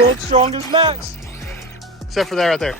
World's strongest Max. Except for that right there.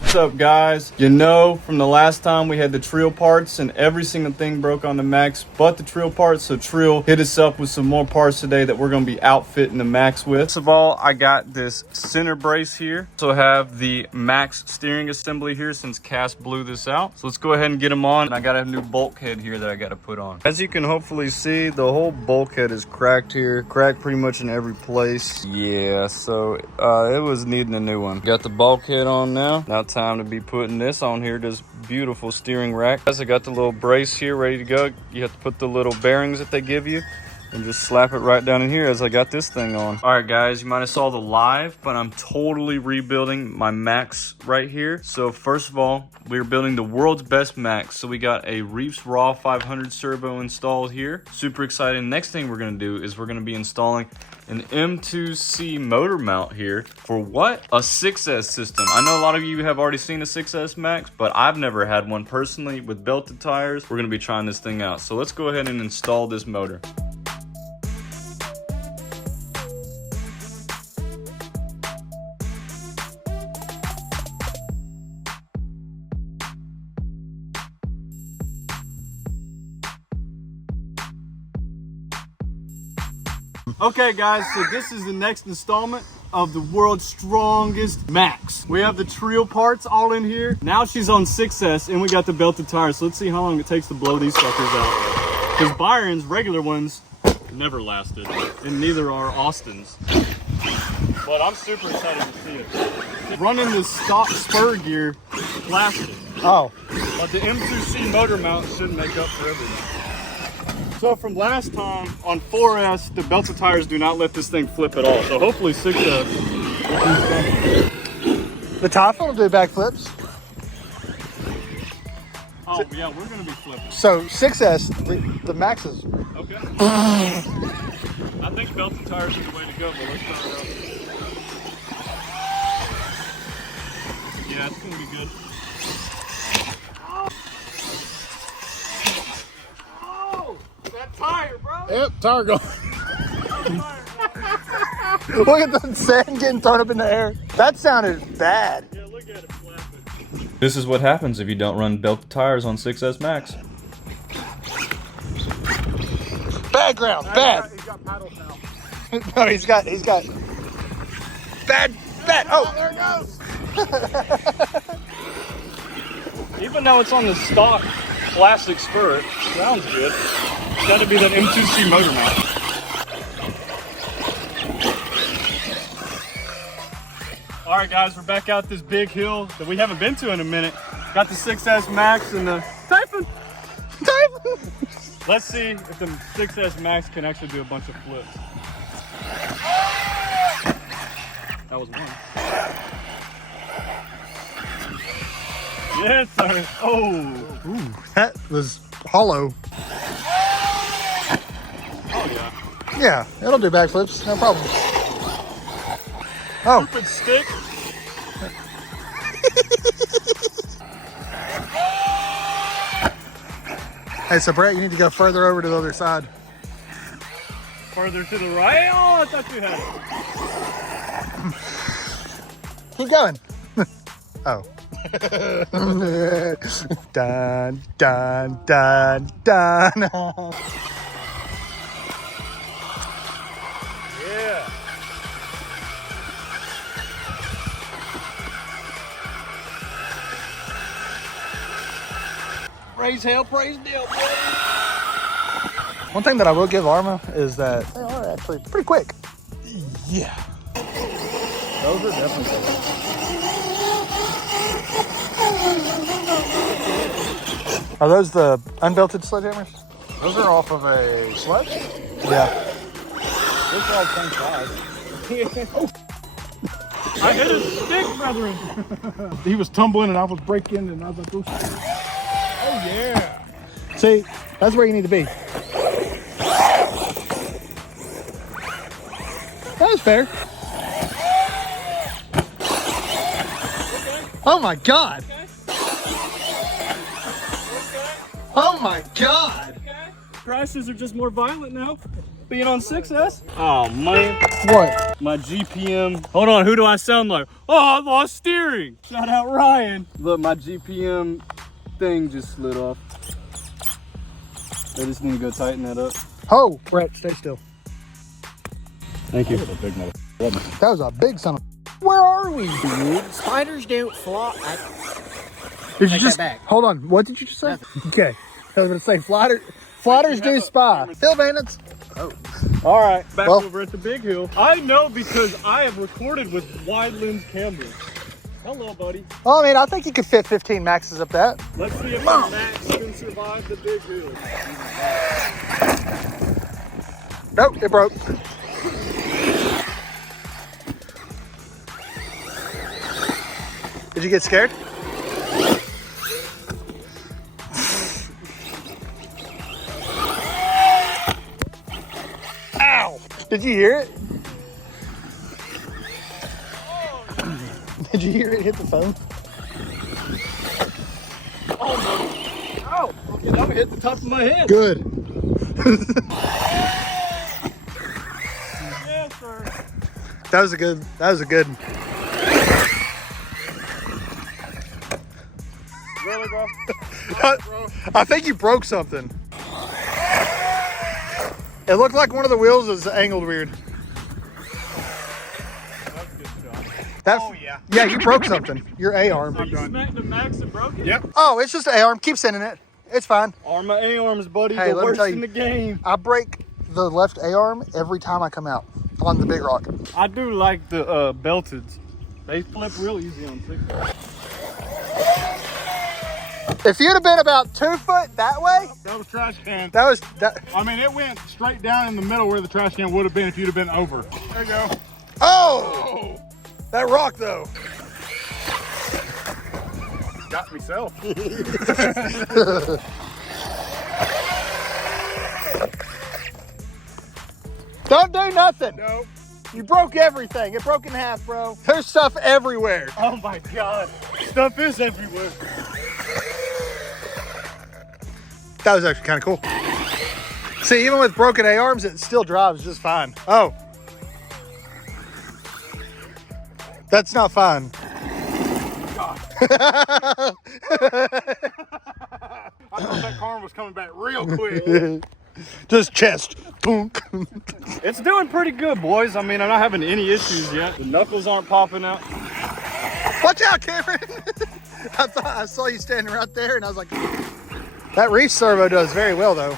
What's up, guys? You know, from the last time we had the Treal parts and every single thing broke on the Max but the Treal parts, so Treal hit us up with some more parts today that we're going to be outfitting the Max with. First of all, I got this center brace here. Also have the Max steering assembly here since Cass blew this out. So let's go ahead and get them on. And I got a new bulkhead here that I got to put on. As you can hopefully see, the whole bulkhead is cracked here. Cracked pretty much in every place. Yeah, so it was needing a new one. Got the bulkhead on now. Now time to be putting this on here, this beautiful steering rack. As I got the little brace here ready to go, you have to put the little bearings that they give you and just slap it right down in here as I got this thing on. All right, guys, you might have saw the live, but I'm totally rebuilding my Max right here. So first of all, we're building the world's best Max. So we got a Reefs Raw 500 servo installed here. Super excited. Next thing we're gonna do is we're gonna be installing an M2C motor mount here for what? A 6S system. I know a lot of you have already seen a 6S Max, but I've never had one personally with belted tires. We're gonna be trying this thing out. So let's go ahead and install this motor. Okay guys, so this is the next installment of the world's strongest Max. We have the Treal parts all in here. Now she's on 6S and we got the belted tires. So let's see how long it takes to blow these suckers out. Because Byron's regular ones never lasted, and neither are Austin's. But I'm super excited to see it. Running the stock spur gear lasted. Oh. But the M2C motor mount should make up for everything. So from last time on 4S, the belted tires do not let this thing flip at all. So hopefully 6S. The top one will do backflips. Oh yeah, we're gonna be flipping. So 6S, the Max is. Okay. I think belted tires is the way to go, but let's try it out. Yeah, it's gonna be good. Tire, bro. Yep, tire going. Look at the sand getting thrown up in the air. That sounded bad. Yeah, look at it flapping. This is what happens if you don't run belted tires on 6S Max. Bad ground, bad. He's got paddles now. No, he's got bad. Oh, there it goes. Even though it's on the stock plastic spur, it sounds good. It's got to be that M2C motor mount. All right, guys, we're back out this big hill that we haven't been to in a minute. Got the 6S Max and the Typhon. Let's see if the 6S Max can actually do a bunch of flips. That was one. Yes, sir. Oh. ooh, that was hollow. Oh, yeah. Yeah, it'll do backflips, no problem. Oh. Stupid stick. Hey, so Brett, you need to go further over to the other side. Further to the right. Oh, I thought you had it. Keep going. Oh. Dun, dun, dun, dun. Yeah. Praise hell, praise Dale, boy. One thing that I will give Arma is that they are actually pretty quick. Yeah. Those are definitely good. Are those the unbelted sledgehammers? Those are off of a sledge? Yeah. Those are all the same size. I hit his stick, brethren. He was tumbling and I was breaking and I was like, oh yeah. See, that's where you need to be. That was fair. Oh my God. Oh my God. Prices are just more violent now. being on 6S? Oh, man. What? My GPM. Hold on, who do I sound like? Oh, I lost steering. Shout out Ryan. Look, my GPM thing just slid off. I just need to go tighten that up. Oh, Brett, stay still. Thank you. That was a big motherfucker. That was a big son of. Where are we? Spiders don't fly. Did you Take just that back. hold on? What did you just say? Okay, I was gonna say flatters do spy. Hill bandits. All right, back Well- over at the big hill. I know because I have recorded with wide lens cameras. Hello, buddy. Well, I mean, I think you could fit 15 maxes up that. Let's see if the Max can survive the big hill. Nope, it broke. Did you get scared? Ow! Did you hear it? Did you hear it hit the phone? Oh, okay, that hit the top of my head. Good. Yes, sir. That was a good. Really, bro? I think you broke something. It looked like one of the wheels is angled weird. That's, Oh, yeah. Yeah, you broke something. Your A-arm. You smacked the Max and broke it? Yep. Oh, it's just an A-arm. Keep sending it. It's fine. Arm my A-arms, buddy. Hey, the let me worst tell you. in the game. I break the left A-arm every time I come out on the big rock. I do like the belteds. They flip real easy on 6. If you'd have been about 2 foot that way, That was trash can. that. I mean, it went straight down in the middle where the trash can would have been if you'd have been over. There you go. Oh! That rock though. Got myself. Don't do nothing. No. You broke everything. It broke in half, bro. There's stuff everywhere. Oh my God. Stuff is everywhere. That was actually kind of cool. See, even with broken A-arms, it still drives just fine. Oh. That's not fine. I thought that car was coming back real quick. Just chest. Boonk. It's doing pretty good, boys. I mean, I'm not having any issues yet. The knuckles aren't popping out. Watch out, Cameron. I saw you standing right there, and I was like, that Reefs servo does very well, though.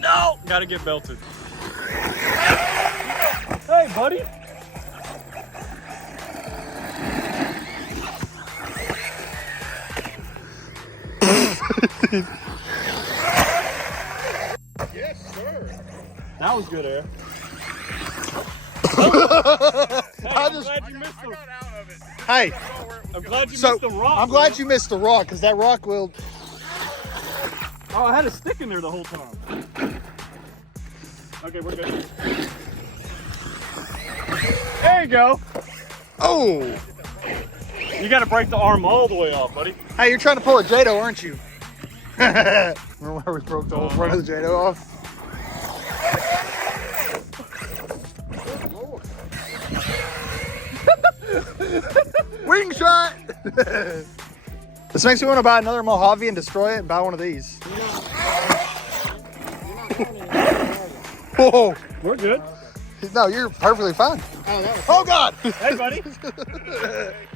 No! Gotta get belted. Hey, buddy. Yes, sir. That was good air. Hey, I'm glad you missed the, Got out of it. Hey, I'm glad you so missed the rock. I'm glad man. you missed the rock, because that rock will. Oh, I had a stick in there the whole time. Okay, we're good. There you go. Oh! You gotta break the arm all the way off, buddy. Hey, you're trying to pull a Jado, aren't you? Remember where we broke the whole front of the Jado off? Wing shot! This makes me want to buy another Mojave and destroy it and buy one of these. Whoa! We're good. No, you're perfectly fine. Oh, God! Hey, buddy.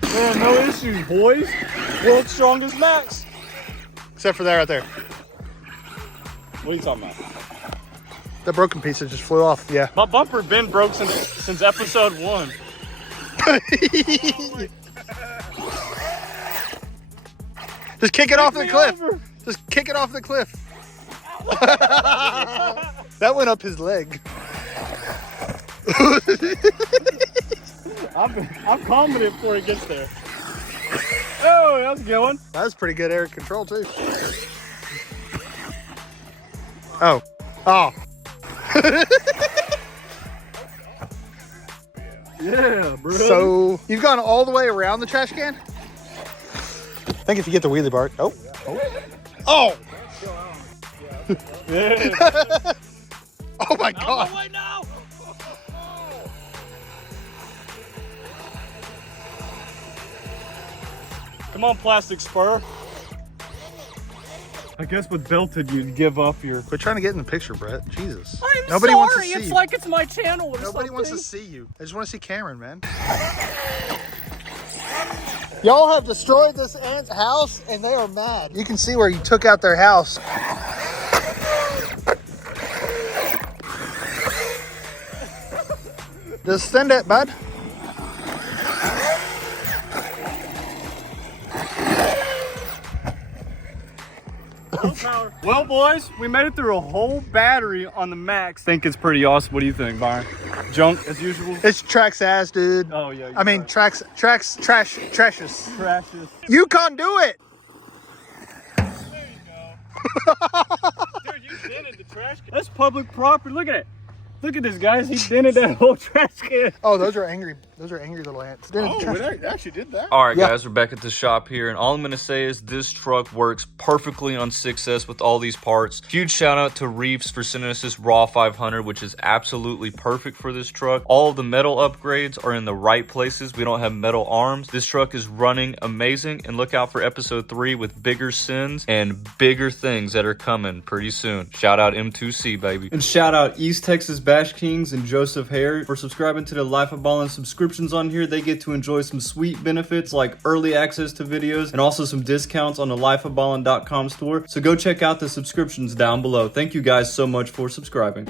Man, no issues, boys. World's strongest Max. Except for that right there. What are you talking about? The broken piece that just flew off. Yeah. My bumper been broke since episode 1. Just kick it off the me cliff. over. Just kick it off the cliff. That went up his leg. I'm calming it before it gets there. Oh, that's a good one. That was pretty good air control too. Oh. Oh. Yeah, bro. So you've gone all the way around the trash can? I think if you get the wheelie bar. Oh. Oh. Yeah. Oh my God. Wait, no! Come on, plastic spur. I guess with belted, you'd give up your... Quit trying to get in the picture, Brett. Jesus. I'm Nobody sorry. wants to see It's you. like it's my channel or Nobody something. wants to see you. I just want to see Cameron, man. Y'all have destroyed this ant's house and they are mad. You can see where you took out their house. Just send it, bud. Well, boys, we made it through a whole battery on the Max. Think it's pretty awesome. What do you think, Byron? Junk as usual? It's Traxxas, dude. Oh, yeah. I mean, Traxxas. Trashes. You can't do it. There you go. Dude, you dented the trash can. That's public property. Look at it. Look at this, guys. He dented that whole trash can. Oh, those are angry. Those are angry little ants. Oh, it actually did that. All right, Yeah. guys, we're back at the shop here, and all I'm going to say is this truck works perfectly on 6S with all these parts. Huge shout out to Reefs for sending us this Raw 500, which is absolutely perfect for this truck. All of the metal upgrades are in the right places. We don't have metal arms. This truck is running amazing, and look out for episode 3 with bigger sins and bigger things that are coming pretty soon. Shout out M2C, baby. And shout out East Texas Bash Kings and Joseph Hare for subscribing to the Life of Ballen subscriptions on here. They get to enjoy some sweet benefits like early access to videos and also some discounts on the lifeofballen.com store. So go check out the subscriptions down below. Thank you guys so much for subscribing.